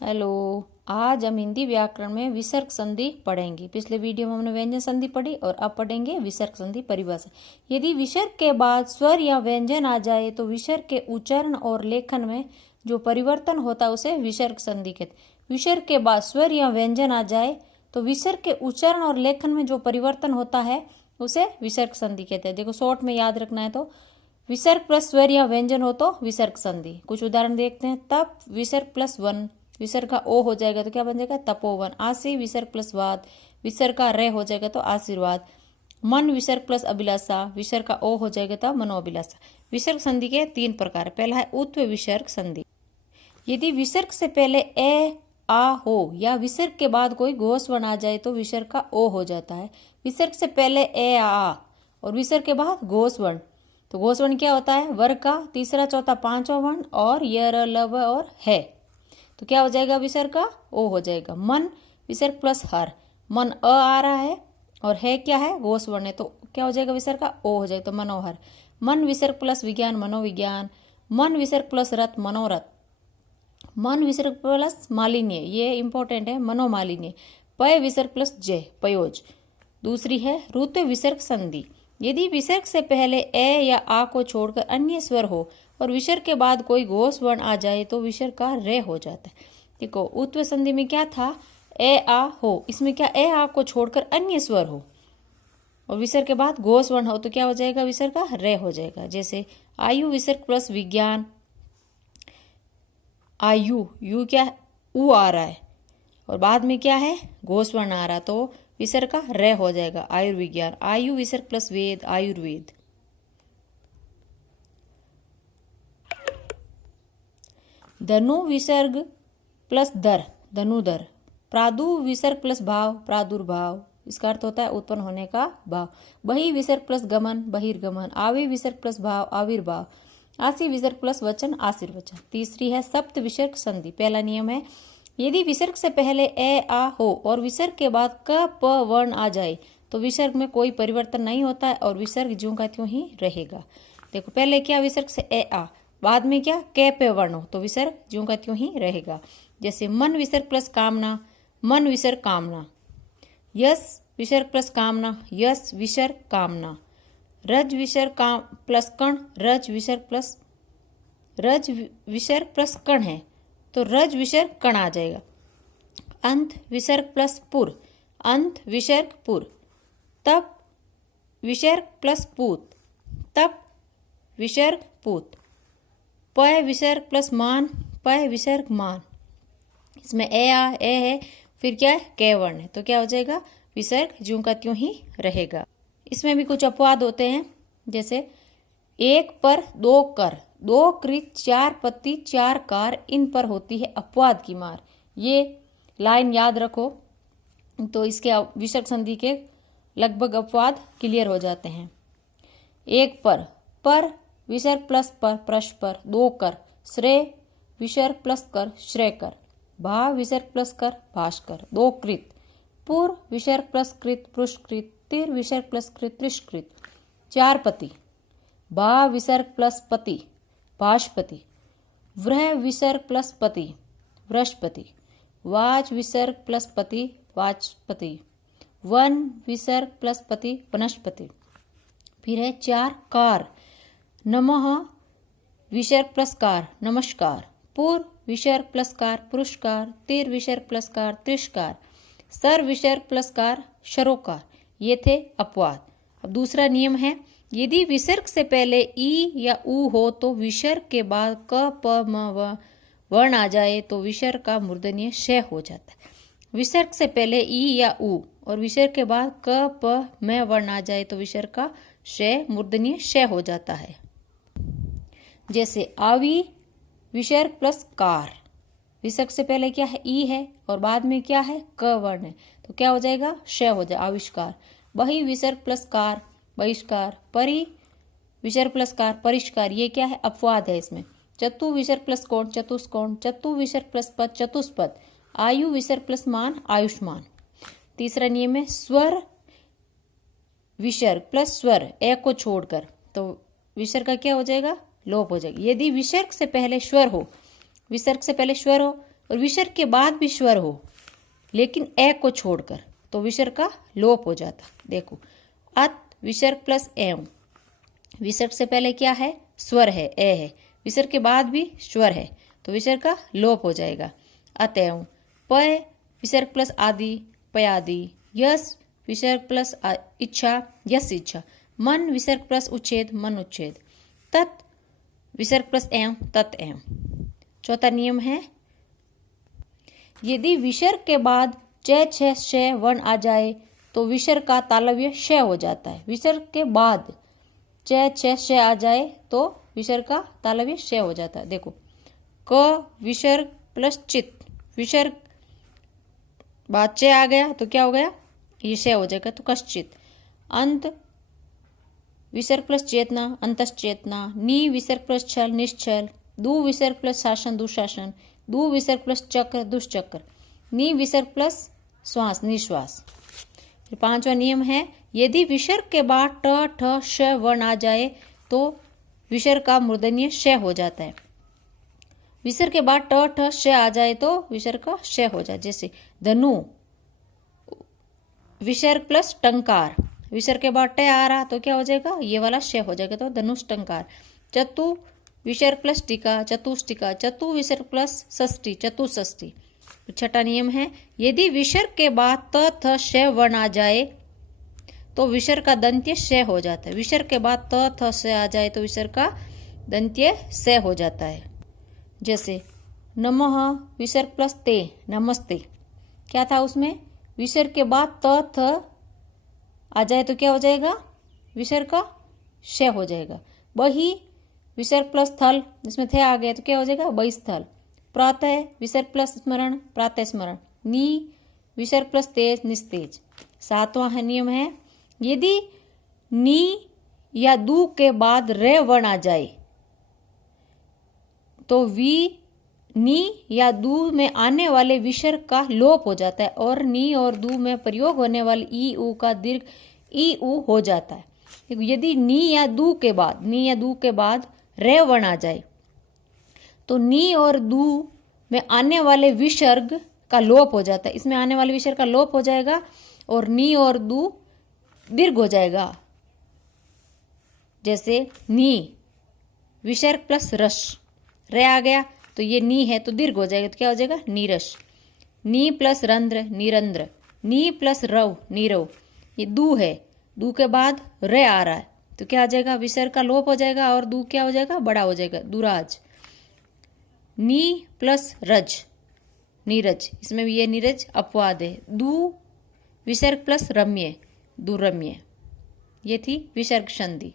Hello. आज हम हिंदी व्याकरण में विसर्ग संधि पढ़ेंगे। पिछले वीडियो में हमने व्यंजन संधि पढ़ी और अब पढ़ेंगे विसर्ग संधि परिभाषा। यदि विसर्ग के बाद स्वर या व्यंजन आ जाए तो विसर्ग के उच्चारण और लेखन में जो परिवर्तन होता है उसे विसर्ग संधि कहते हैं। विसर्ग के बाद स्वर या व्यंजन आ जाए तो विसर्ग के उच्चारण और लेखन में जो परिवर्तन होता है उसे विसर्ग संधि कहते हैं। देखो शॉर्ट में याद रखना है तो विसर्ग प्लस स्वर या व्यंजन हो तो विसर्ग संधि। कुछ उदाहरण देखते हैं। तप विसर्ग प्लस वन, विसर्ग का ओ हो जाएगा तो क्या बन जाएगा तपोवन। आशी विसर्ग प्लस वाद, विसर्ग का रे हो जाएगा तो आशीर्वाद। मन विसर्ग प्लस अभिलाषा, विसर्ग का ओ हो जाएगा तो मनोअभिलाषा। विसर्ग संधि के तीन प्रकार। पहला है उत्व विसर्ग संधि। यदि विसर्ग से पहले ए आ हो या विसर्ग के बाद कोई घोष वर्ण आ जाए तो विसर्ग का ओ हो जाता है। विसर्ग से पहले ए आ और विसर्ग के बाद घोष वर्ण, तो घोष वर्ण क्या होता है वर्ग का तीसरा चौथा पांचवा वर्ण और य र ल व और है, तो क्या हो जाएगा विसर्ग का ओ हो जाएगा। मन विसर्ग प्लस हर, मन अ आ रहा है और है क्या है घोष वर्ण है तो क्या हो जाएगा विसर्ग का ओ हो जाएगा तो मनोहर। मन विसर्ग प्लस विज्ञान मनोविज्ञान, मन विसर्ग प्लस रथ मनोरथ, मन विसर्ग प्लस मालिन्य ये इंपॉर्टेंट है मनोमालिन्य। पय विसर्ग प्लस जय पयोज। दूसरी है ऋतु विसर्ग संधि। यदि विसर्ग से पहले ए या आ को छोड़कर अन्य स्वर हो और विसर्ग के बाद कोई घोष वर्ण आ जाए तो विसर्ग का रे हो जाता है। देखो उत्व संधि में क्या था ए आ हो, इसमें क्या ए आ को छोड़कर अन्य स्वर हो और विसर्ग के बाद घोष वर्ण हो तो क्या हो जाएगा विसर्ग का रे हो जाएगा। जैसे आयु विसर्ग प्लस विज्ञान, आयु यू क्या ऊ आ रहा है और बाद में क्या है घोष वर्ण आ रहा तो विसर्ग का रे हो जाएगा आयुर्विज्ञान। आयु विसर्ग प्लस वेद आयुर्वेद। धनु विसर्ग प्लस दर धनुधर। प्रादु विसर्ग प्लस भाव प्रादुर्भाव, इसका अर्थ होता है उत्पन्न होने का भाव। बहि विसर्ग प्लस गमन बहिर्गमन। आवि विसर्ग प्लस भाव आविर्भाव। आशी विसर्ग प्लस वचन आशीर्वचन। तीसरी है सप्त विसर्ग संधि। पहला नियम है यदि विसर्ग से पहले ए आ हो और विसर्ग के बाद क प वर्ण आ जाए तो विसर्ग में कोई परिवर्तन नहीं होता है और विसर्ग ज्यों का त्यों ही रहेगा। देखो पहले क्या विसर्ग से ए आ, बाद में क्या क पे वर्ण हो तो विसर्ग ज्यों का त्यों ही रहेगा। जैसे मन विसर्ग प्लस कामना मन विसर्ग कामना। यश विसर्ग प्लस कामना यश विसर्ग कामना। रज विसर्ग काम प्लस कण रज विसर्ग प्लस कण है तो रज विसर्ग कण आ जाएगा। अंत विसर्ग प्लस पुर अंत विसर्ग पुर। तप विसर्ग प्लस पूत तप विसर्ग पूत। पय विसर्ग प्लस मान पय विसर्ग मान। इसमें ए आ ए है फिर क्या है कै वर्ण है तो क्या हो जाएगा विसर्ग ज्यों का त्यों ही रहेगा। इसमें भी कुछ अपवाद होते हैं जैसे एक पर दो कर दो कृत चार पत्ती चार कार, इन पर होती है अपवाद की मार। ये लाइन याद रखो तो इसके विसर्ग संधि के लगभग अपवाद क्लियर हो जाते हैं। एक पर विसर्ग प्लस पर प्रश पर। दो कर श्रेय विसर्ग प्लस कर श्रेय कर। भाव विसर्ग प्लस कर भास्कर। दो कृत पूर्व विसर्ग प्लस कृत पुष्कृत। तिर विसर्ग प्लस कृत त्रिष्कृत। चार पति भाव विसर्ग प्लस पति भाष्पति। व्रह विसर्ग प्लस पति वृषपति। वाच विसर्ग प्लस पति वाचपति। वन विसर्ग प्लस पति वनस्पति। फिर है चार कार नमः विसर्ग प्लस कार नमस्कार। पूर्व विसर्ग प्लस कार पुरस्कार। तिर विसर्ग प्लस कार त्रिष्कार। सर विसर्ग प्लस कार शरोकार। ये थे अपवाद। अब दूसरा नियम है यदि विसर्ग से पहले ई या ऊ हो तो विसर्ग के बाद क प म व वर्ण आ जाए तो विसर्ग का मूर्धन्य श हो जाता है। विसर्ग से पहले ई या ऊ और विसर्ग के बाद क प म वर्ण आ जाए तो विसर्ग का श मूर्धन्य श हो जाता है। जैसे आवी विसर्ग प्लस कार। विसर्ग से पहले क्या है ई है और बाद में क्या है क वर्ण है तो क्या हो जाएगा श हो जाए आविष्कार। बहि विसर्ग प्लस कार बहिष्कार। परि विसर्ग प्लस कार परिष्कार, ये क्या है अपवाद है इसमें। चतु विसर्ग प्लस कोण चतुष्कोण। चतु विसर्ग प्लस पद चतुष्पद। आयु विसर्ग प्लस मान आयुष्मान। तीसरा नियम है स्वर विसर्ग प्लस स्वर ए को छोड़कर तो विसर्ग का क्या हो जाएगा लोप हो जाएगा। यदि विसर्ग से पहले स्वर हो विसर्ग से पहले स्वर हो और विसर्ग के बाद भी स्वर हो लेकिन ए को छोड़कर, तो विसर्ग का लोप हो जाता। देखो, अत विसर्ग प्लस एव, विसर्ग से पहले क्या है? स्वर है, ए है। विसर्ग के बाद भी स्वर है, तो विसर्ग का लोप हो जाएगा। अतएव पय विसर्ग प्लस आदि, पयादि। यस विसर्ग प्लस इच्छा, यस इच्छा। मन विसर्ग प्लस उच्छेद, मन उच्छेद। तत् विसर्ग प्लस एव, तत् एव। चौथा नियम है, यदि विसर्ग के बाद च छ श वर्ण आ जाए तो विसर्ग का तालव्य श हो जाता है। विसर्ग के बाद च छ श आ जाए तो विसर्ग का तालव्य श हो जाता है। देखो, क विसर्ग प्लस चित, विसर्ग बाद च आ गया तो क्या हो गया? ये श हो जाएगा, तो कश्चित। अंत विसर्ग प्लस चेतना, अंतश्चेतना। नी विसर्ग प्लस छल, निश्चल। दु विसर्ग प्लस शासन, दुशासन। दु विसर्ग प्लस चक्र, दुष्चक्र। नी विसर्ग प्लस श्वास, निश्वास। फिर पांचवा नियम है, यदि विसर्ग के बाद ट ठ श वर्ण आ जाए तो विसर्ग का मूर्धन्य श हो जाता है। विसर्ग के बाद ट ठ श आ जाए तो विसर्ग का श हो जाए। जैसे धनु विसर्ग प्लस टंकार, विसर्ग के बाद ट आ रहा तो क्या हो जाएगा? ये वाला श हो जाएगा, तो धनुष टंकार। चतु विसर्ग प्लस टीका, चतुष्टिका। चतु विसर्ग प्लस षष्ठी, चतुष्षष्ठी। छठा नियम है, यदि विसर्ग के बाद त थ श वर्ण आ जाए तो विसर्ग का दंत्य श हो जाता है। विसर्ग के बाद त थ श आ जाए तो विसर्ग का दंत्य स हो जाता है। जैसे नमः विसर्ग प्लस ते, नमस्ते। क्या था उसमें? विसर्ग के बाद त थ आ जाए तो क्या हो जाएगा? विसर्ग का श हो जाएगा। बही विसर्ग प्लस थल, इसमें थे आ गया तो क्या हो जाएगा? बहिस्थल। प्रातः विसर्ग प्लस स्मरण, प्रातः स्मरण। नी विसर्ग प्लस तेज, निस्तेज। सातवां नियम है, यदि नी या दू के बाद रे वर्ण आ जाए तो वी नी या दू में आने वाले विसर्ग का लोप हो जाता है और नी और दू में प्रयोग होने वाले ई ऊ का दीर्घ ई ऊ हो जाता है। यदि नी या दू के बाद रे वर्ण आ जाए तो नी और दू में आने वाले विसर्ग का लोप हो जाता है। इसमें आने वाले विसर्ग का लोप हो जाएगा और नी और दू दीर्घ हो जाएगा। जैसे नी विसर्ग प्लस रस, रे आ गया तो ये नी है तो दीर्घ हो जाएगा, तो क्या हो जाएगा? नीरस। नी प्लस रंध्र, निरंध्र। नी प्लस रव, नीरव। ये दू है, दू के बाद रे आ रहा है तो क्या आ जाएगा? विसर्ग का लोप हो जाएगा और दू क्या हो जाएगा? बड़ा हो जाएगा, दुराज। नी प्लस रज, नीरज। इसमें भी ये नीरज अपवाद है। दू विसर्ग प्लस रम्य, दुरम्य। ये थी विसर्ग संधि।